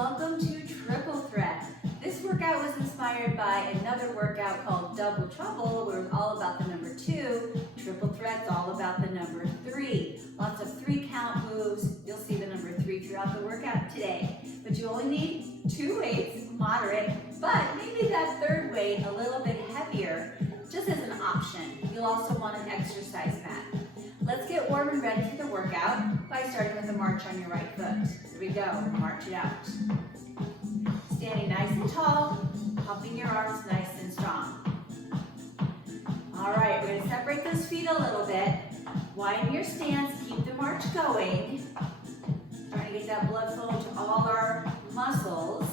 welcome to Triple Threat. This workout was inspired by another workout called Double Trouble, where it's all about the number 2. Triple Threat's all about the number 3. Lots of 3-count moves. You'll see the number 3 throughout the workout today. But you only need 2 weights, moderate, but maybe that third weight a little bit heavier, just as an option. You'll also want an exercise mat. Let's get warm and ready for the workout by starting with a march on your right foot. Here we go, march it out. Standing nice and tall, pumping your arms nice and strong. All right, we're going to separate those feet a little bit. Widen your stance, keep the march going. Trying to get that blood flow to all our muscles.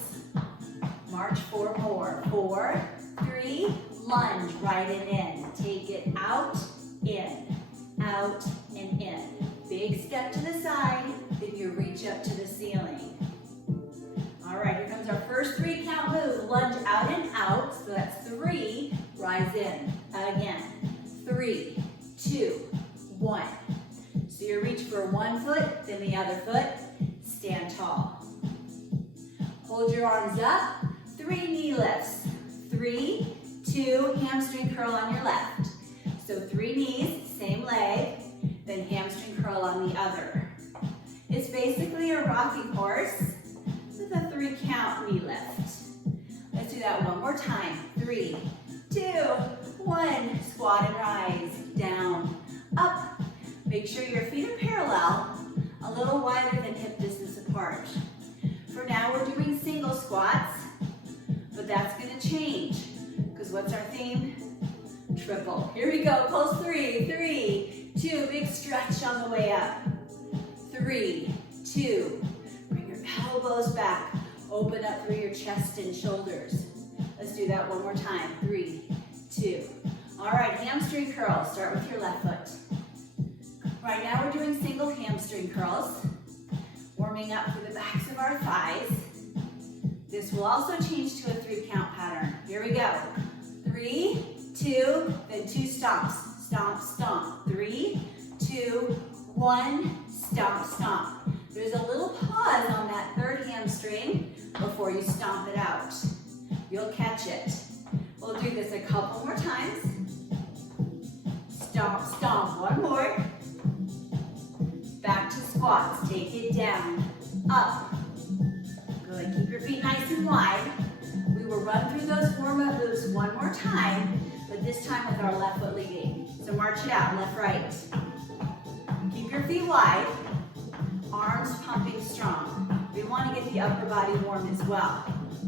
March 4 more. 4, 3, lunge, right and in. Take it out, in, out, and in. Big step to the side, then you reach up to the ceiling. All right, here comes our first 3-count move. Lunge out and out, so that's 3. Rise in, again. 3, 2, 1. So you reach for one foot, then the other foot. Stand tall. Hold your arms up. 3 knee lifts. 3, 2, hamstring curl on your left. So 3 knees, same leg, then hamstring curl on the other. It's basically a rocking horse with a 3-count knee lift. Let's do that one more time. 3, 2, 1. Squat and rise. Down, up. Make sure your feet are parallel, a little wider than hip distance apart. For now, we're doing single squats, but that's going to change, because what's our theme? Triple. Here we go. Pulse 3, 3, 2. Big stretch on the way up. 3, 2. Bring your elbows back. Open up through your chest and shoulders. Let's do that one more time. 3, 2. All right, hamstring curls. Start with your left foot. Right now we're doing single hamstring curls. Warming up for the backs of our thighs. This will also change to a 3-count pattern. Here we go. 3, 2, then 2 stomps. Stomp, stomp. 3, 2, 1, stomp, stomp. There's a little pause on that third hamstring before you stomp it out. You'll catch it. We'll do this a couple more times. Stomp, stomp. One more. Back to squats. Take it down. Up. Good. Keep your feet nice and wide. We will run through those warm-up moves one more time, but this time with our left foot leading. So march it out, left, right. Keep your feet wide, arms pumping strong. We want to get the upper body warm as well.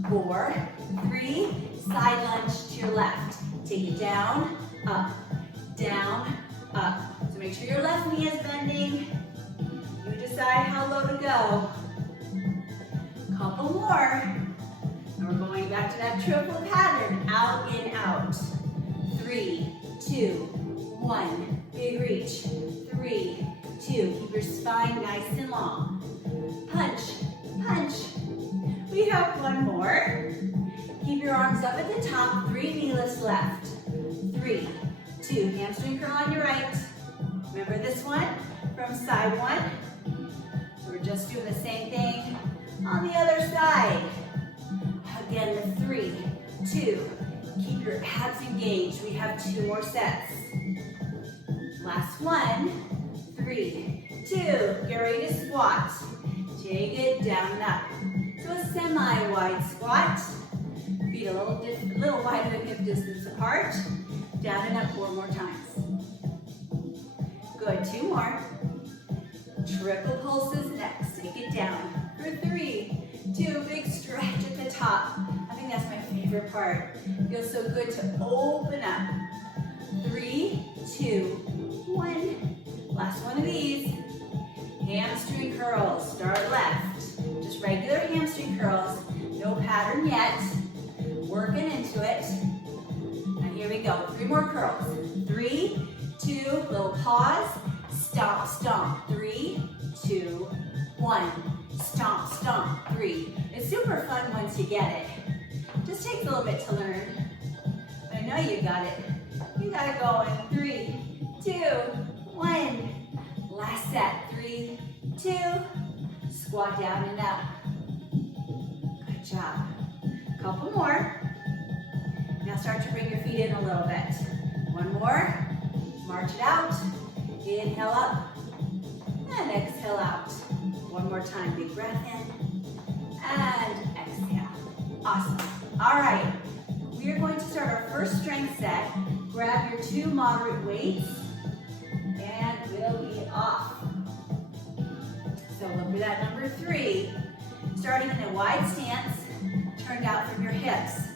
4, 3, side lunge to your left. Take it down, up, up. So make sure your left knee is bending. You decide how low to go. Couple more. And we're going back to that triple pattern. Out, in, out. 3, 2, 1. Big reach. 3, 2. Keep your spine nice and long. Punch, punch. We have one more. Keep your arms up at the top. 3 knee lifts left. 3, 2. Hamstring curl on your right. Remember this one from side 1? So we're just doing the same thing on the other side. Again, the 3, 2. Keep your abs engaged. We have 2 more sets. Last one. 3, 2. Get ready to squat. Take it down and up. So a semi-wide squat. Feet a little wider than hip distance apart. Down and up 4 more times. Good. 2 more. Triple pulses next. Take it down for 3, 2. Big stretch at the top. I think that's my favorite part. Feels so good to open up. 3, 2, 1. Last one of these. Hamstring curls. Start left. Just regular hamstring curls. No pattern yet. Working into it. And here we go. 3 more curls. 3, 2. Little pause. Stomp, stomp. 3, 2, 1. Stomp, stomp. 3. It's super fun once you get it. Just takes a little bit to learn. But I know you got it. You got it going. 3, 2, 1. Last set. 3, 2. Squat down and up. job. Couple more. Now start to bring your feet in a little bit. One more. March it out. Inhale up. And exhale out. One more time. Big breath in. And exhale. Awesome. All right. We are going to start our first strength set. Grab your 2 moderate weights. And we'll be off. So look for that number 3. Starting in a wide stance, turned out from your hips.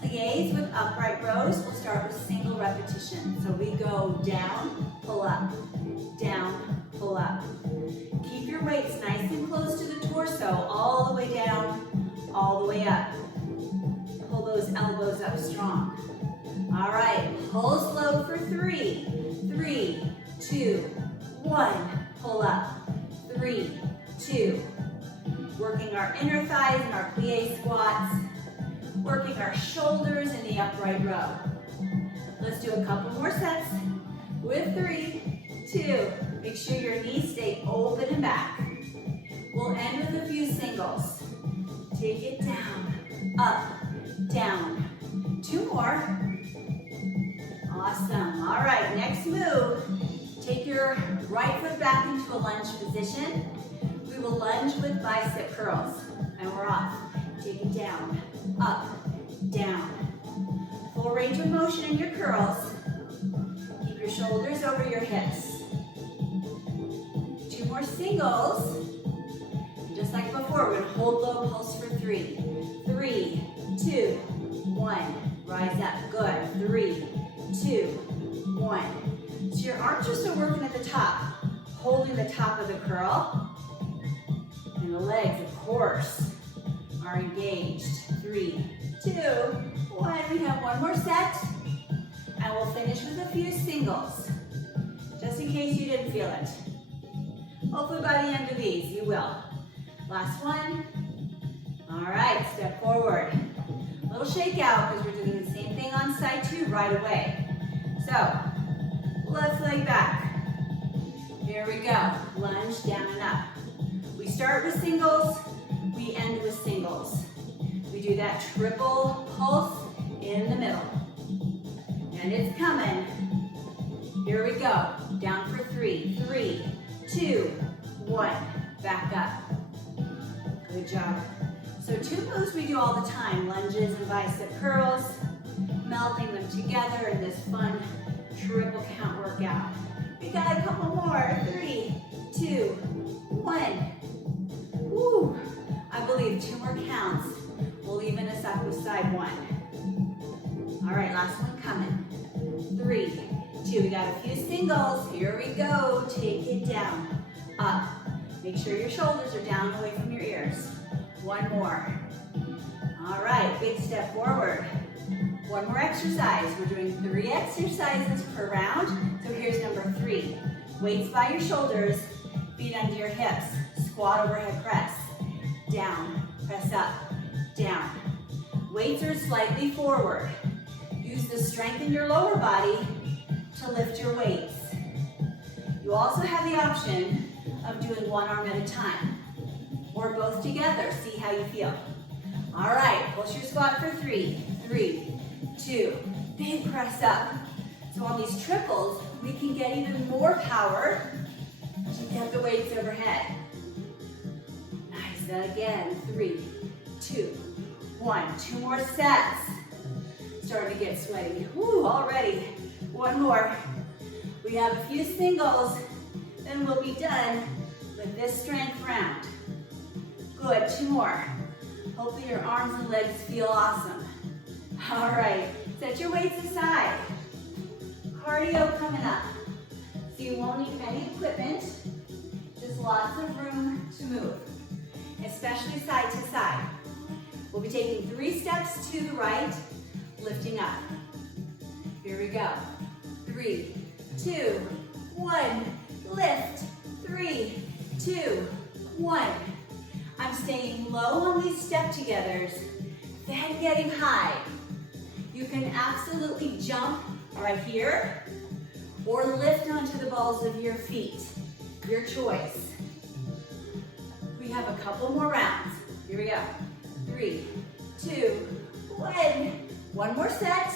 Pliés with upright rows. We'll start with single repetition. So we go down, pull up, down, pull up. Keep your weights nice and close to the torso, all the way down, all the way up. Pull those elbows up strong. All right, pull slow for 3. 3, 2, 1. Pull up. 3, 2. Working our inner thighs in our plie squats. Working our shoulders in the upright row. Let's do a couple more sets with 3, 2. Make sure your knees stay open and back. We'll end with a few singles. Take it down, up, down. 2 more. Awesome. All right, next move. Take your right foot back into a lunge position. We will lunge with bicep curls. And we're off. Take it down, up, down. Full range of motion in your curls. Keep your shoulders over your hips. 2 more singles. Just like before, we're gonna hold low pulse for 3. 3, 2, 1. Rise up, good. 3, 2, 1. So your arms are still working at the top, holding the top of the curl. And the legs, of course, are engaged. 3, 2, 1. We have 1 more set. And we'll finish with a few singles. Just in case you didn't feel it. Hopefully by the end of these, you will. Last one. All right, step forward. A little shake out because we're doing the same thing on side 2 right away. So, left leg back. Here we go. Lunge down and up. We start with singles. We end with singles. We do that triple pulse in the middle. And it's coming. Here we go. Down for 3. 3, 2, 1. Back up. Good job. So 2 moves we do all the time. Lunges and bicep curls. Melting them together in this fun triple count workout. We got a couple more. 3, 2, 1. Woo. I believe 2 more counts will even us up with side 1. All right, last one coming. 3, 2. We got a few singles. Here we go. Take it down, up. Make sure your shoulders are down away from your ears. 1 more. All right, big step forward. 1 more exercise. We're doing 3 exercises per round. So here's number 3. Weights by your shoulders, feet under your hips. Squat overhead press. Down, press up, down. Weights are slightly forward. Use the strength in your lower body to lift your weights. You also have the option of doing 1 arm at a time, or both together. See how you feel. All right, push your squat for 3. 3, 2, big press up. So on these triples, we can get even more power to get the weights overhead. Nice, again, 3, 2, 1. 2 more sets. Starting to get sweaty. Woo, already. 1 more. We have a few singles, then we'll be done with this strength round. Good, 2 more. Hopefully your arms and legs feel awesome. All right, set your weights aside. Cardio coming up. So you won't need any equipment, just lots of room to move, especially side to side. We'll be taking 3 steps to the right, lifting up. Here we go. 3, 2, 1, lift. 3, 2, 1. I'm staying low on these step togethers, then getting high. You can absolutely jump right here or lift onto the balls of your feet. Your choice. We have a couple more rounds. Here we go. 3, 3, 2, 1. One more set.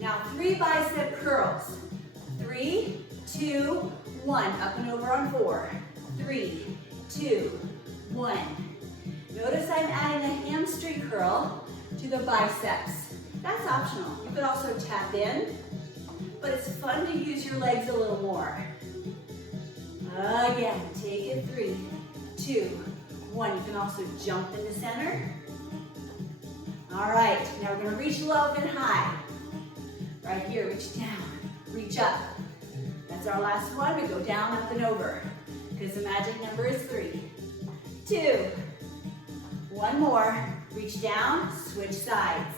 Now 3 bicep curls. 3, 2, 1. Up and over on 4. 3, 2, 1. Notice I'm adding a hamstring curl to the biceps. That's optional. You could also tap in, but it's fun to use your legs a little more. Again, take it 3, 2, 1. You can also jump in the center. All right, now we're gonna reach low and high. Right here, reach down, reach up. That's our last one. We go down, up, and over. Because the magic number is 3, 2, 1 more. Reach down, switch sides.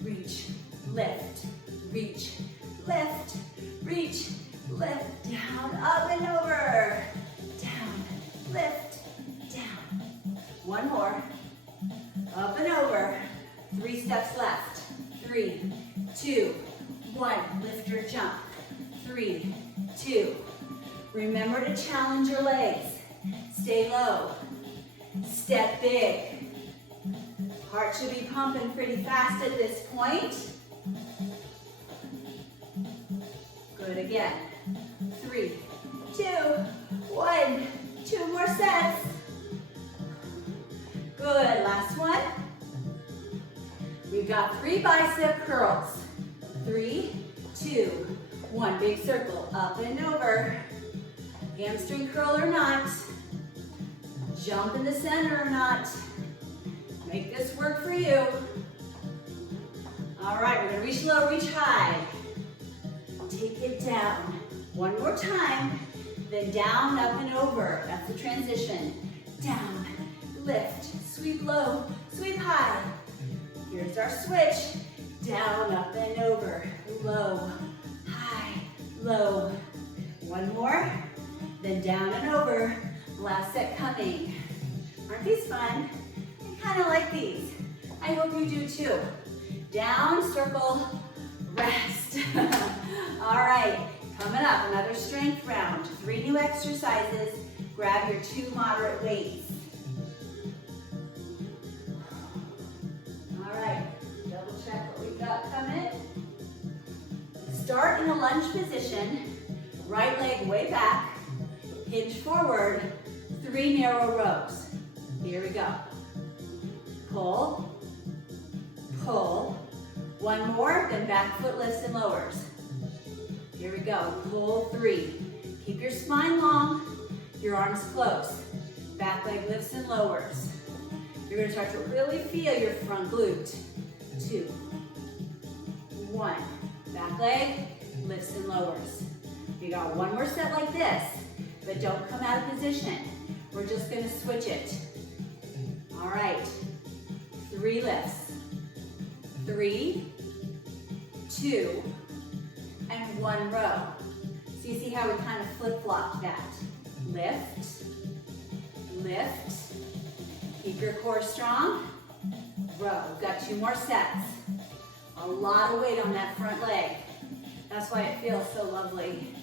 Reach, lift, reach, lift, reach, lift, down, up and over. Down, lift, down. 1 more. Up and over. 3 steps left. 3, 2, 1. Lift or jump. 3, 2. Remember to challenge your legs. Stay low. Step big. Heart should be pumping pretty fast at this point. Good again. 3, 2, 1. 2 more sets. Good, last one. We've got 3 bicep curls. 3, 2, 1. Big circle, up and over. Hamstring curl or not. Jump in the center or not. Make this work for you. All right, we're gonna reach low, reach high. Take it down. 1 more time. Then down, up, and over. That's the transition. Down, lift, sweep low, sweep high. Here's our switch. Down, up, and over. Low, high, low. 1 more. Then down and over. Last set coming. Aren't these fun? I kind of like these. I hope you do too. Down, circle, rest. All right, coming up, another strength round. 3 new exercises. Grab your 2 moderate weights. All right, double check what we've got coming. Start in a lunge position. Right leg way back. Hinge forward. 3 narrow rows. Here we go. Pull, pull. 1 more, then back foot lifts and lowers. Here we go, pull 3. Keep your spine long, your arms close. Back leg lifts and lowers. You're gonna start to really feel your front glute. 2, 1. Back leg lifts and lowers. You got 1 more set like this, but don't come out of position. We're just gonna switch it. All right, 3 lifts. 3, 2, and 1 row. So you see how we kind of flip-flopped that. Lift, lift. Keep your core strong. Row. We've got 2 more sets. A lot of weight on that front leg. That's why it feels so lovely.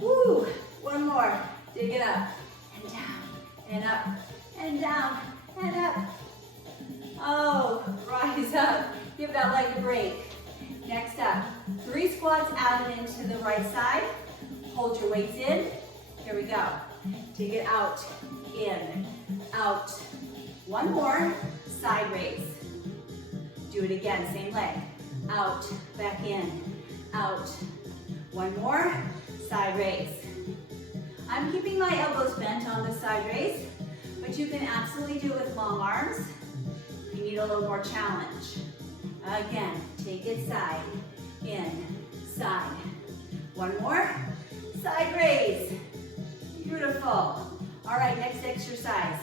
Woo! 1 more. Dig it up and down and up and down and up. Oh, rise up. Give that leg a break. Next up, 3 squats out and into the right side. Hold your weights in. Here we go. Take it out, in, out. 1 more, side raise. Do it again, same leg. Out, back in, out. 1 more, side raise. I'm keeping my elbows bent on the side raise, but you can absolutely do it with long arms. You need a little more challenge. Again, take it side, in, side. 1 more, side raise. Beautiful. All right, next exercise.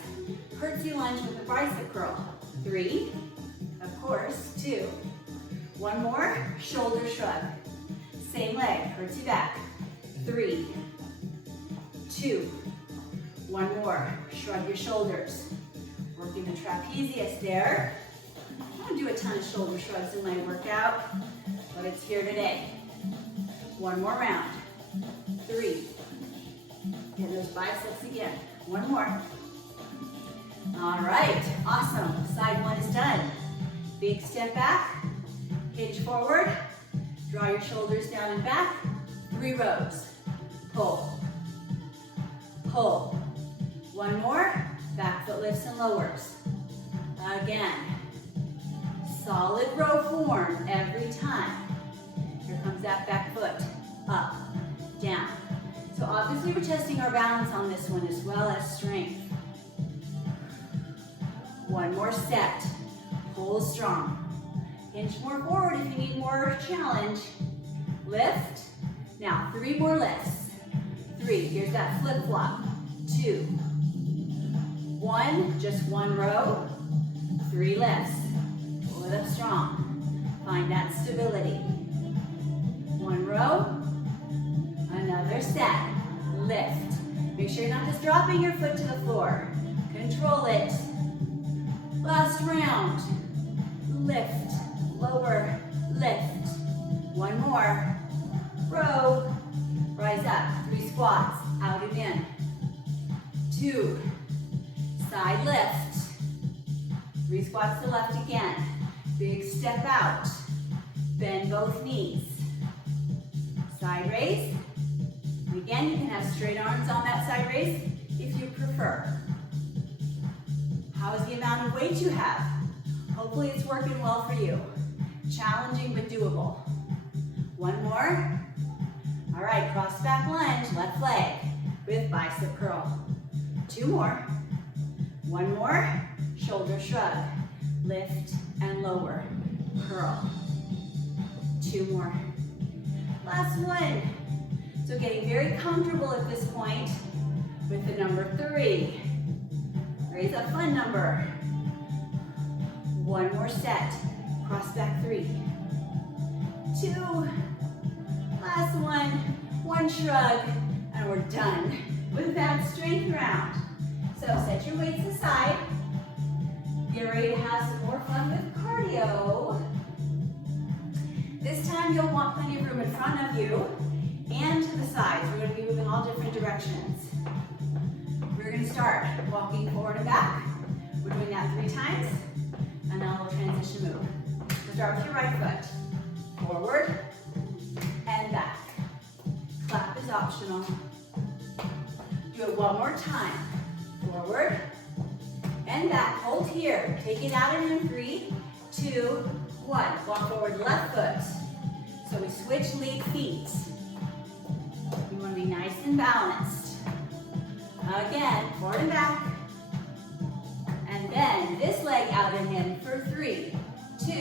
Curtsy lunge with a bicep curl. 3, of course, 2. 1 more, shoulder shrug. Same leg, curtsy back. 3, 2. 1 more, shrug your shoulders. Working the trapezius there. I don't do a ton of shoulder shrugs in my workout, but it's here today. 1 more round. 3. Get those biceps again. 1 more. All right, awesome. Side one is done. Big step back, hinge forward, draw your shoulders down and back, 3 rows. Pull, pull. One more, back foot lifts and lowers. Again, solid row form every time. Here comes that back foot, up, down. So obviously we're testing our balance on this one as well as strength. One more set, pull strong. Hinge more forward if you need more challenge. Lift, now 3 more lifts. 3, here's that flip-flop. 2, 1, just 1 row. 3 lifts, pull it up strong. Find that stability. 1 row, another set, lift. Make sure you're not just dropping your foot to the floor. Control it. Last round, lift, lower, lift. 1 more, row, rise up, 3 squats, out and in. 2, side lift, 3 squats to the left again. Big step out, bend both knees. Side raise. And again, you can have straight arms on that side raise if you prefer. How is the amount of weight you have? Hopefully it's working well for you. Challenging but doable. 1 more. All right, cross back lunge, left leg with bicep curl. 2 more. 1 more, shoulder shrug. Lift and lower, curl. 2 more. Last one. So getting very comfortable at this point with the number 3. 3 is a fun number. 1 more set. Cross back 3. 2. Last one. 1 shrug. And we're done with that strength round. So set your weights aside. Get ready to have some more fun with cardio. This time you'll want plenty of room in front of you and to the sides. We're going to be moving all different directions. We're going to start walking forward and back. We're doing that 3 times, and then we'll transition move. So start with your right foot. Forward and back. Clap is optional. Do it 1 more time. Forward and back. Hold here. Take it out in 3, 2, 1. Walk forward, left foot. So we switch lead feet. You want to be nice and balanced. Again, forward and back. And then this leg out and in for 3, 2,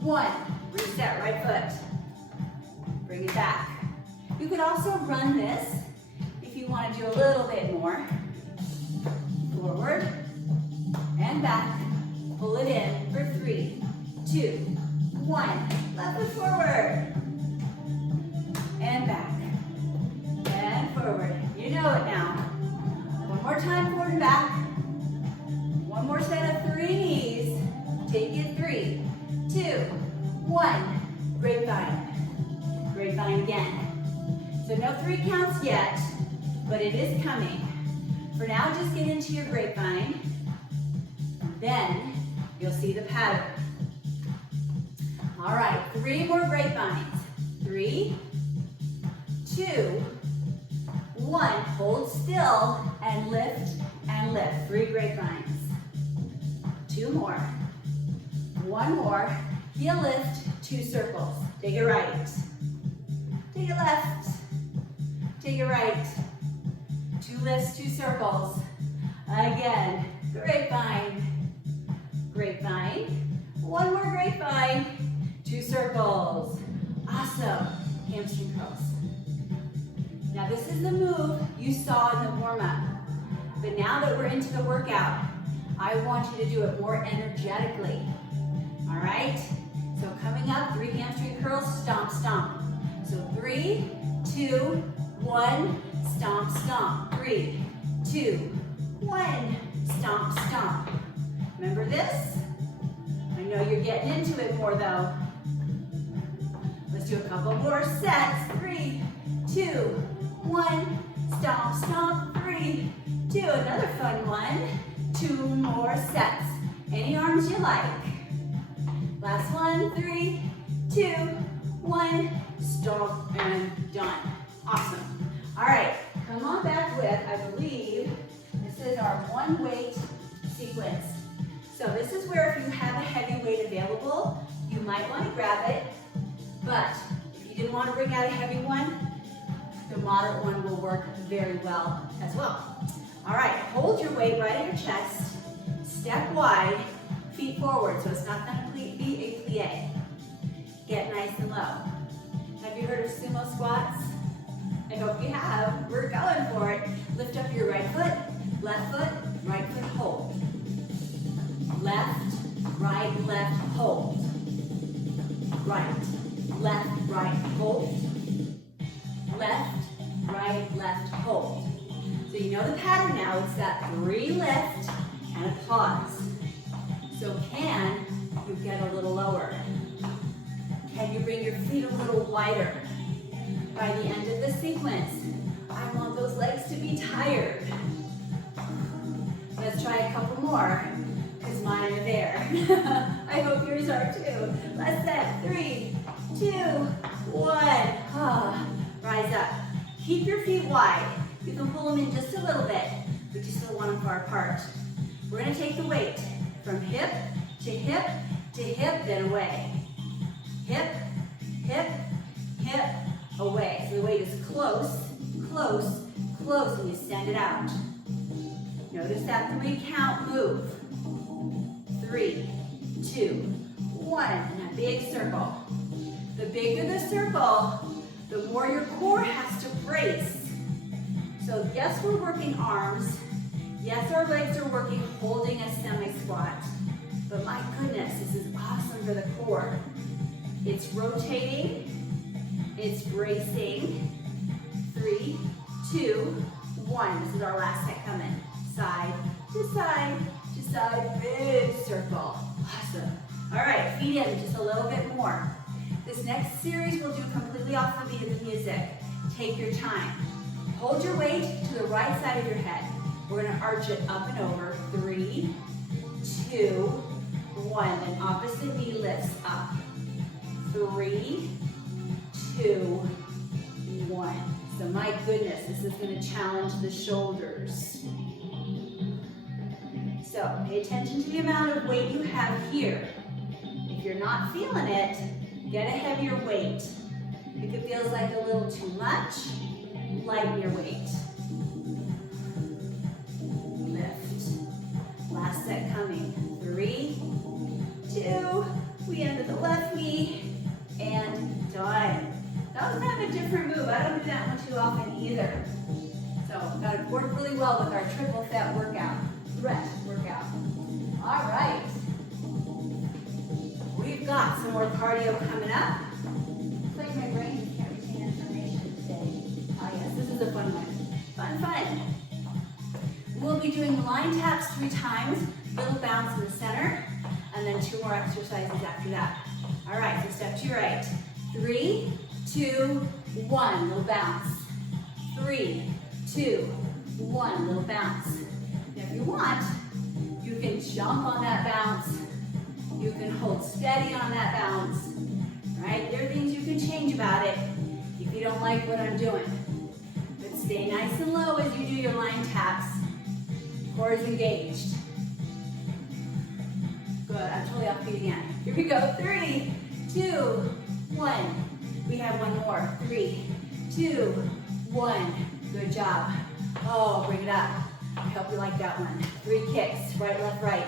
1. Reset right foot. Bring it back. You could also run this if you want to do a little bit more. Forward and back. Pull it in for 3, 2, 1. Left foot forward. And back. And forward. You know it now. 1 more time, forward and back. 1 more set of 3 knees. Take it 3, 2, 1. Grapevine. Grapevine again. So no 3 counts yet, but it is coming. For now, just get into your grapevine. Then you'll see the pattern. All right, 3 more grapevines. 3, 2, 1. Hold still and lift and lift. 3 grapevines. 2 more. 1 more. Heel lift, 2 circles. Take it right. Take it left. Take it right. 2 lifts, 2 circles. Again, grapevine. Grapevine. 1 more grapevine. 2 circles. Awesome. Hamstring curls. Now this is the move you saw in the warm-up. But now that we're into the workout, I want you to do it more energetically. All right? So coming up, 3 hamstring curls, stomp, stomp. So 3, 2, 1, stomp, stomp. 3, 2, 1, stomp, stomp. Remember this? I know you're getting into it more though. Let's do a couple more sets. 3, 2, 1, stomp, stomp. 3, 2, another fun one. 2 more sets. Any arms you like. Last one, 3, 2, 1. Stop and done. Awesome. All right, come on back with, I believe, this is our one weight sequence. So this is where if you have a heavy weight available, you might want to grab it, but if you didn't want to bring out a heavy one, the moderate one will work very well as well. All right, hold your weight right at your chest, step wide, feet forward, so it's not going to be a plie. Get nice and low. Have you heard of sumo squats? I hope you have. We're going for it. Lift up your right foot, right foot, hold. Left, hold. Right, left, hold. Left, hold. So you know the pattern now. It's got 3 lift and a pause. So can you get a little lower? Can you bring your feet a little wider? By the end of the sequence, I want those legs to be tired. Let's try a couple more, because mine are there. I hope yours are too. Last set, 3, 2, 1. Rise up. Keep your feet wide. You can pull them in just a little bit, but you still want them far apart. We're going to take the weight from hip to hip to hip, then away. Hip, hip, hip, away. So the weight is close, close, close, and you send it out. Notice that 3 count move. 3, 2, 1, and a big circle. The bigger the circle, the more your core has to brace. So yes, we're working arms. Yes, our legs are working holding a semi-squat. But my goodness, this is awesome for the core. It's rotating. It's bracing. 3, 2, 1. This is our last set coming. Side to side to side. Big circle. Awesome. All right, feet in just a little bit more. This next series we'll do completely off the beat of the music. Take your time. Hold your weight to the right side of your head. We're going to arch it up and over. 3, 2, 1. Then opposite knee lifts up. 3, 2, 1. So my goodness, this is going to challenge the shoulders. So pay attention to the amount of weight you have here. If you're not feeling it, get a heavier weight. If it feels like a little too much, lighten your weight. Lift. Last set coming. 3, 2, we end at the left knee, and done. That was kind of a different move. I don't do that one too often either. So got to work really well with our triple threat workout. All right. We've got some more cardio coming up. It's like my brain just can't retain information today. Oh yes, this is a fun one. Fun. We'll be doing line taps 3 times, little bounce in the center, and then 2 more exercises after that. All right, so step to your right. 3, 2, 1, little bounce. 3, 2, 1, little bounce. Now if you want, you can jump on that bounce. You can hold steady on that bounce. Right? There are things you can change about it if you don't like what I'm doing. But stay nice and low as you do your line taps. Core is engaged. Good, I'm totally off beat again. Here we go, 3, 2, 1. We have one more. 3, 2, 1. Good job. Oh, bring it up. I hope you like that one. 3 kicks, right, left, right.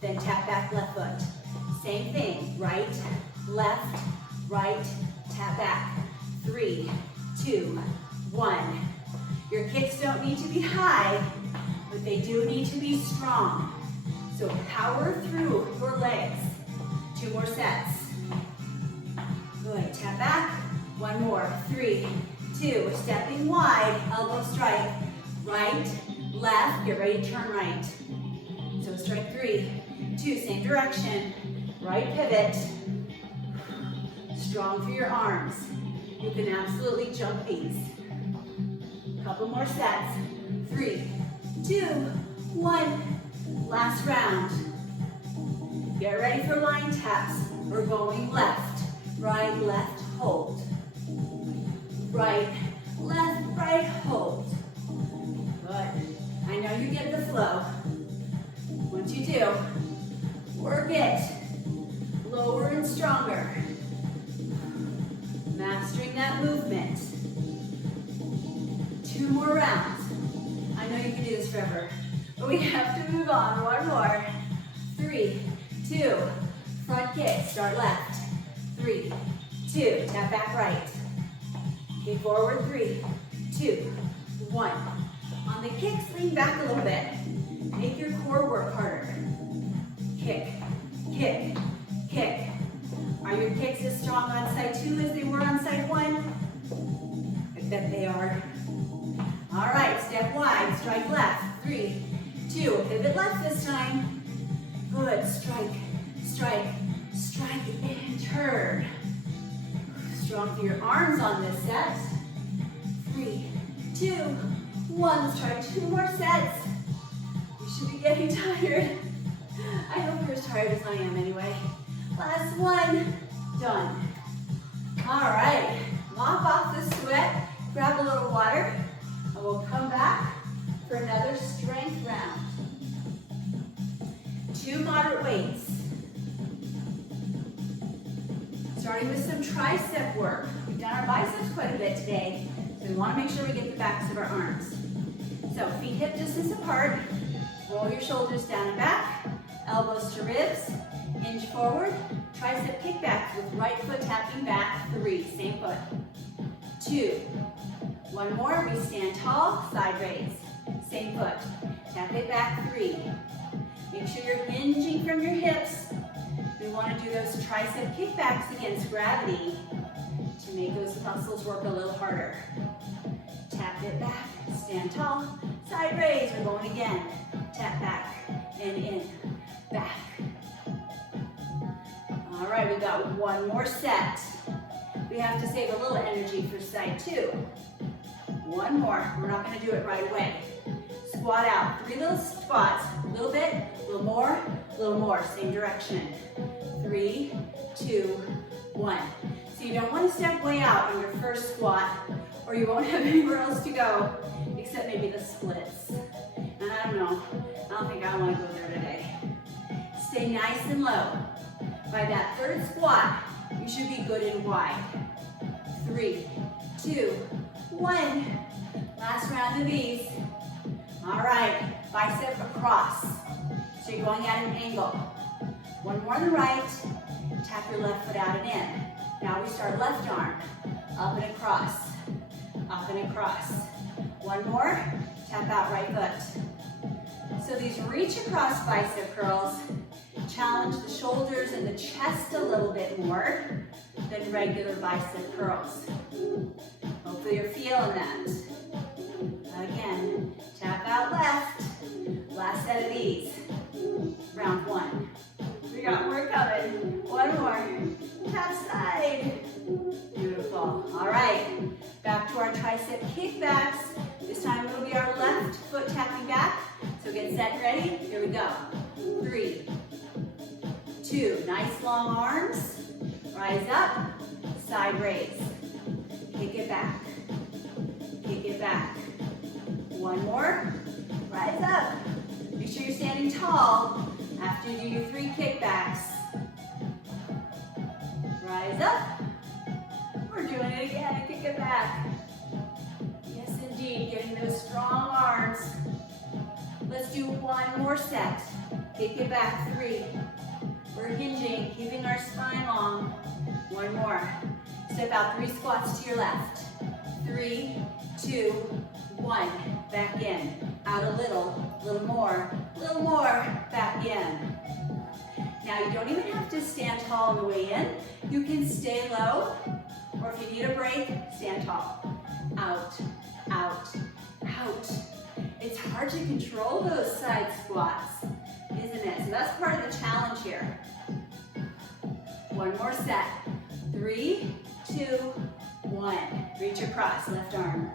Then tap back, left foot. Same thing, right, tap back. 3, 2, 1. Your kicks don't need to be high, but they do need to be strong. So power through your legs. 2 more sets. Good, tap back. 1 more, 3, 2. Stepping wide, elbow strike. Right, left, get ready to turn right. So strike 3, 2, same direction. Right pivot. Strong through your arms. You can absolutely jump these. Couple more sets. 3, 2, 1. Last round. Get ready for line taps. We're going left, right, left, hold. Right, left, right, hold. Good. I know you get the flow. Once you do, work it. Lower and stronger. Mastering that movement. 2 more rounds. I know you can do this forever, but we have to move on. 1 more. 3, 2, front kick, start left. 3, 2, tap back right. Kick forward, 3, 2, 1. On the kicks, lean back a little bit. Make your core work harder. Kick, kick, kick. Are your kicks as strong on side 2 as they were on side 1? I bet they are. All right, step wide, strike left. 3, 2, pivot left this time. Good, strike, strike, strike, and turn. Strong through your arms on this set. 3, 2, 1. Let's try 2 more sets. You should be getting tired. I hope you're as tired as I am anyway. Last one. Done. All right. Mop off the sweat. Grab a little water. And we'll come back for another strength round. 2 moderate weights. Starting with some tricep work. We've done our biceps quite a bit today, so we want to make sure we get the backs of our arms. So feet hip distance apart. Roll your shoulders down and back. Elbows to ribs. Hinge forward. Tricep kickbacks with right foot tapping back. 3, same foot. 2. 1 more. We stand tall. Side raise. Same foot. Tap it back. 3. Make sure you're hinging from your hips. We want to do those tricep kickbacks against gravity to make those muscles work a little harder. Tap it back, stand tall, side raise, we're going again. Tap back and in, back. All right, we've got 1 more set. We have to save a little energy for side 2. 1 more, we're not going to do it right away. Squat out, 3 little squats, a little bit, a little more, same direction. 3, 2, 1. So you don't want to step way out on your first squat, or you won't have anywhere else to go, except maybe the splits. And I don't know, I don't think I want to go there today. Stay nice and low. By that 3rd squat, you should be good and wide. 3, 2, 1. Last round of these. All right, bicep across. So you're going at an angle. 1 more on the right, tap your left foot out and in. Now we start left arm, up and across, up and across. 1 more, tap out right foot. So these reach across bicep curls challenge the shoulders and the chest a little bit more than regular bicep curls. Hopefully you're feeling that. Again, tap out left. Last set of these. Round 1. We got more coming. 1 more. Tap side. Beautiful. All right. Back to our tricep kickbacks. This time it'll be our left foot tapping back. So get set and ready. Here we go. 3, 2. Nice long arms. Rise up. Side raise. Kick it back. Kick it back. 1 more. Rise up. Make sure you're standing tall after you do your 3 kickbacks. Rise up. We're doing it again. Kick it back. Yes, indeed. Getting those strong arms. Let's do 1 more set. Kick it back. 3. We're hinging, keeping our spine long. 1 more. Step out 3 squats to your left. 3, 2, 1. Back in. Out a little more, back in. Now you don't even have to stand tall on the way in. You can stay low, or if you need a break, stand tall. Out, out, out. It's hard to control those side squats, isn't it? So that's part of the challenge here. 1 more set. 3, 2, 1. Reach across, left arm.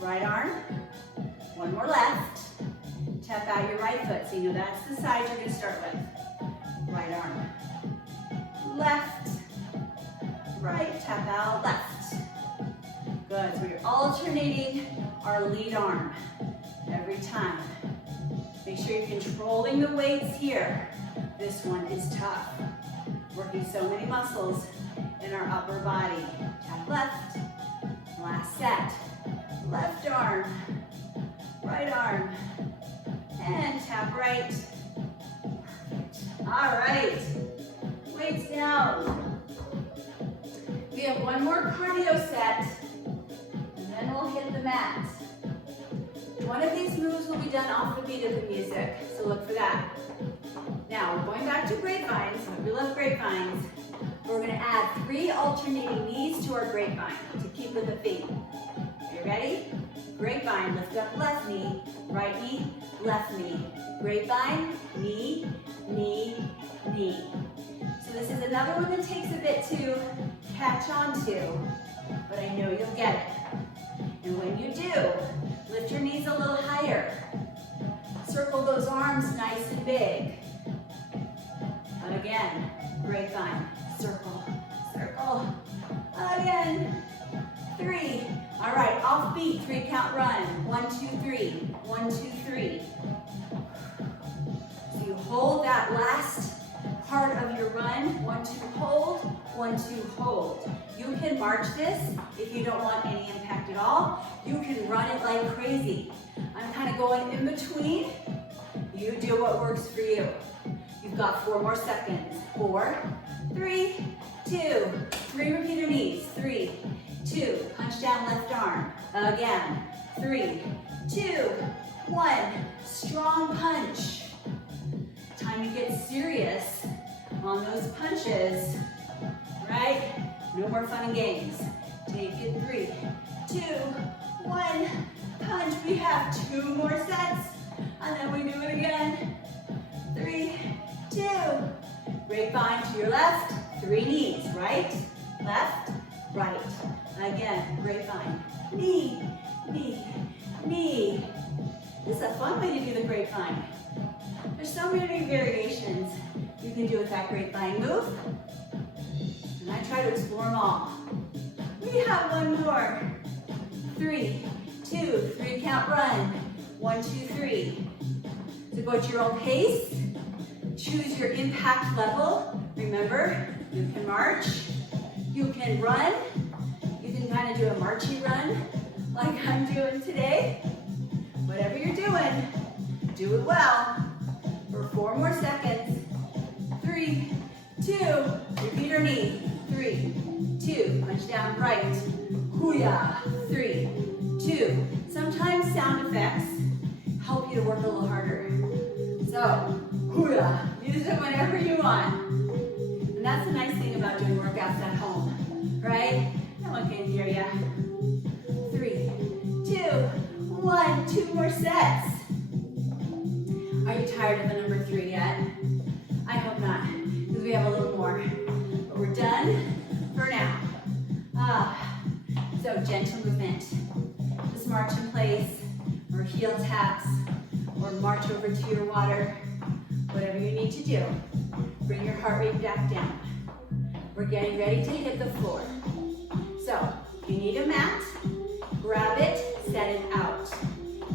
Right arm. 1 more left. Tap step out your right foot. So you know that's the side you're going to start with. Right arm. Left. Right. Tap out. Left. Good. So we're alternating our lead arm every time. Make sure you're controlling the weights here. This one is tough. Working so many muscles in our upper body. Tap left. Last set. Left arm. Right arm. And tap right. Perfect. All right. Weights down. We have one more cardio set, and then we'll hit the mat. One of these moves will be done off the beat of the music, so look for that. Now, we're going back to grapevines. We love grapevines. We're going to add 3 alternating knees to our grapevine to keep with the theme. You ready? Grapevine, lift up left knee, right knee, left knee. Grapevine, knee, knee, knee. So this is another one that takes a bit to catch on to, but I know you'll get it. And when you do, lift your knees a little higher. Circle those arms nice and big. Again, grapevine, circle, circle. Again, 3. All right, off beat, 3 count run. 1, 2, 3, 1, 2, 3. So you hold that last part of your run. 1, 2, hold, 1, 2, hold. You can march this if you don't want any impact at all. You can run it like crazy. I'm kind of going in between. You do what works for you. You've got 4 more seconds. 4, 3, 2. 3, repeat your knees. 3, 2. Punch down left arm. Again. 3, 2, 1. Strong punch. Time to get serious on those punches. Right? No more fun and games. Take it. 3, 2, 1. Punch. We have 2 more sets. And then we do it again. 3, 2. Grapevine to your left. 3 knees. Right, left, right. Again, grapevine. Knee, knee, knee. This is a fun way to do the grapevine. There's so many variations you can do with that grapevine move. And I try to explore them all. We have 1 more. 3, 2, 3 count run. 1, 2, 3. So go at your own pace. Choose your impact level. Remember, you can march, you can run, you can kind of do a marchy run like I'm doing today. Whatever you're doing, do it well. For 4 more seconds. 3, 2, repeat your knee. 3, 2, punch down right. Hoo-yah. 3, 2. Sometimes sound effects help you to work a little harder. So, hoo-yah. Use it whenever you want. And that's the nice thing about doing workouts at home, right? No one can hear you. 3, 2, 1. 2 more sets. Are you tired of the number 3 yet? I hope not, because we have a little more. But we're done for now. So gentle movement. Just march in place, or heel taps, or march over to your water. Whatever you need to do. Bring your heart rate back down. We're getting ready to hit the floor. So, if you need a mat, grab it, set it out.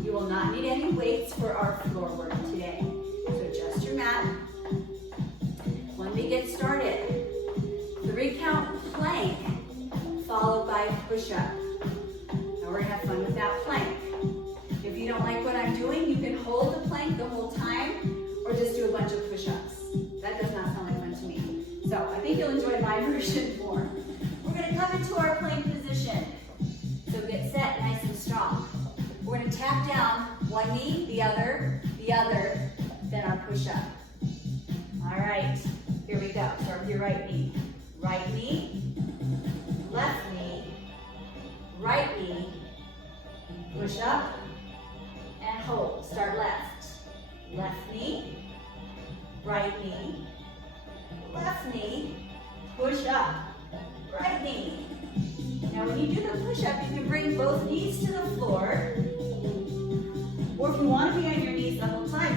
You will not need any weights for our floor work today. So just your mat. When we get started, 3 count plank, followed by push-up. Now we're gonna have fun with that plank. If you don't like what I'm doing, you can hold the plank the whole time, or just do a bunch of push-ups. That does not sound like fun to me. So I think you'll enjoy my version more. We're gonna come into our plank position. So get set nice and strong. We're gonna tap down one knee, the other, then our push-up. All right, here we go. Start with your right knee. Right knee, left knee, right knee, push up, and hold. Start left. Left knee, right knee, left knee, push up, right knee. Now when you do the push-up, you can bring both knees to the floor, or if you want to be on your knees the whole time,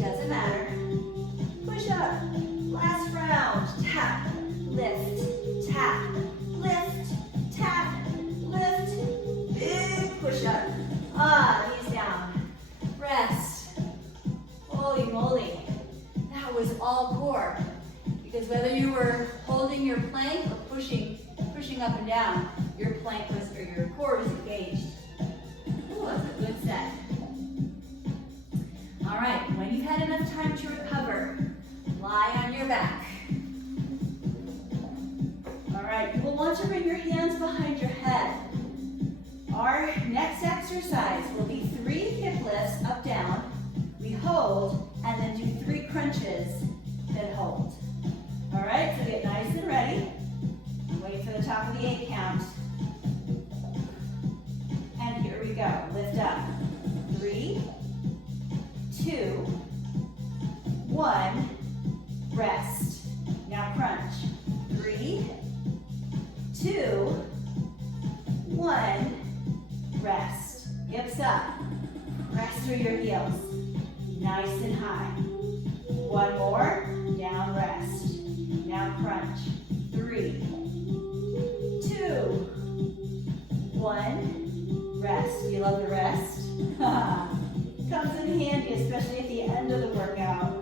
doesn't matter. Push up. Last round. Tap, lift, tap, lift, tap, lift. Big push up. Knees down. Rest. Holy moly. That was all core. Because whether you were holding your plank or pushing up and down, your plank was, or your core was engaged. Ooh, that's a good set. All right, when you've had enough time to recover, lie on your back. All right, you will want to bring your hands behind your head. Our next exercise will be 3 hip lifts up, down. We hold, and then do 3 crunches, then hold. All right, so get nice and ready. Wait for the top of the 8 count. And here we go. Lift up. 3, 2, 1. Rest. Now crunch. 3, 2, 1. Rest. Hips up. Press through your heels. Nice and high. 1 more. Down, rest. Now crunch. 3, 2, 1. Rest. You love the rest? Comes in handy, especially at the end of the workout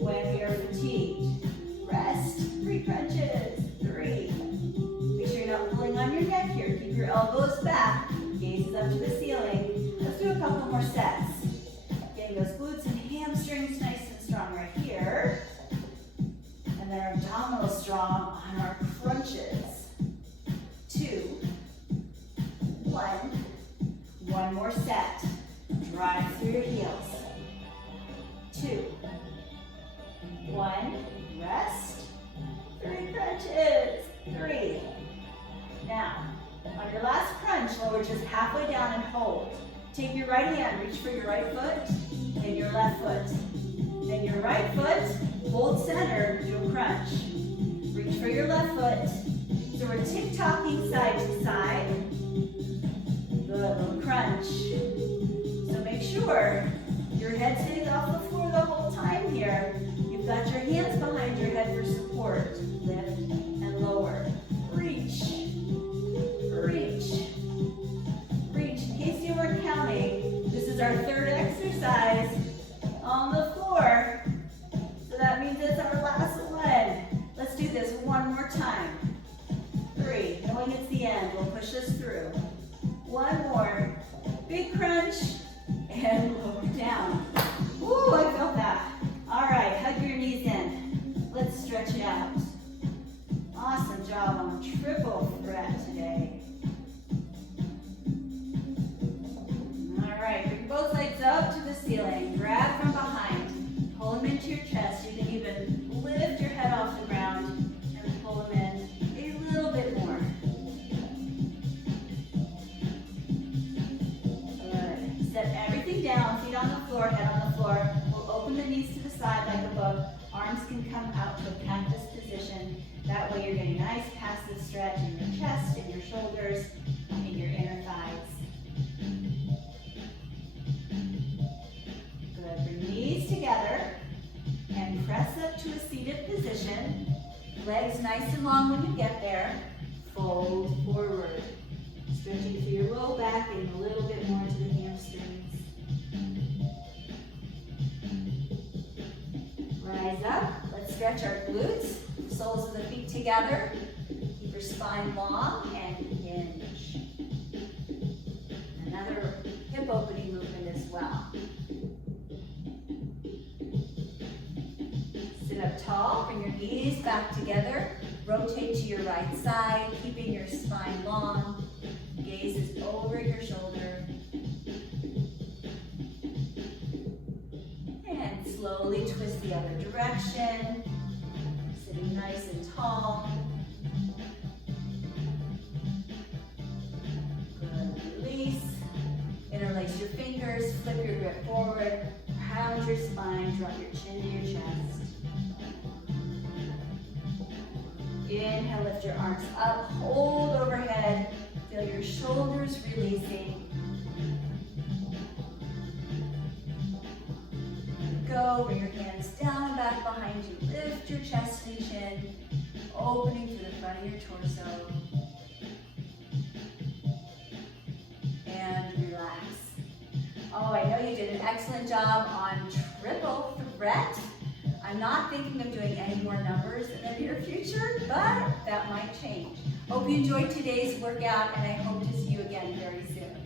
when we are fatigued. Rest. 3 crunches. 3. Make sure you're not pulling on your neck here. Keep your elbows back. Gaze up to the ceiling. Let's do a couple more sets. Getting those glutes and hamstrings nice and strong right here. And then our abdominals strong on our crunches. 2, 1. One more set. Drive through your heels. 2, 1. Rest. 3 crunches. 3. Now, on your last crunch, lower just halfway down and hold. Take your right hand, reach for your right foot, then your left foot. Then your right foot, hold center, do a crunch. Reach for your left foot. So we're tick-tocking side to side. Good, little crunch. So make sure your head stays off the floor the whole time here. You've got your hands behind your head for support. Lift and lower. Reach. Reach. Reach. In case you weren't counting, this is our 3rd exercise on the floor. So that means it's our last one. Let's do this one more time. 3. Knowing it's the end, we'll push this through. 1 more. Big crunch. And lower down. Ooh, I felt that. All right, hug your knees in. Let's stretch it out. Awesome job on triple threat today. All right, bring both legs up to the ceiling. Grab from behind. Pull them into your chest. You can even lift your head off the ground and pull them in a little bit more. Good. Set everything down. Feet on the floor, head on the floor. We'll open the knees to the side like a book. Arms can come out to a cactus position. That way you're getting a nice passive stretch in your chest, in your shoulders, and in your inner thighs. Good. Bring knees together and press up to a seated position. Legs nice and long when you get there. Fold forward. Stretching through your low back and a little bit more to the hamstrings. Rise up. Let's stretch our glutes. Soles of the feet together. Keep your spine long and hinge. Another hip opening movement as well. Sit up tall, bring your knees back together. Rotate to your right side, keeping your spine long. Gaze is over your shoulder. And slowly twist the other direction. Sitting nice and tall. Good, release. Interlace your fingers, flip your grip forward. Round your spine, drop your chin to your chest. Inhale, lift your arms up, hold overhead. Feel your shoulders releasing. Good. go. Bring your hands down and back behind you. Lift your chest and chin, opening through the front of your torso. And relax. Oh, I know you did an excellent job on triple threat. I'm not thinking of doing any more numbers in the near future, but that might change. Hope you enjoyed today's workout, and I hope to see you again very soon.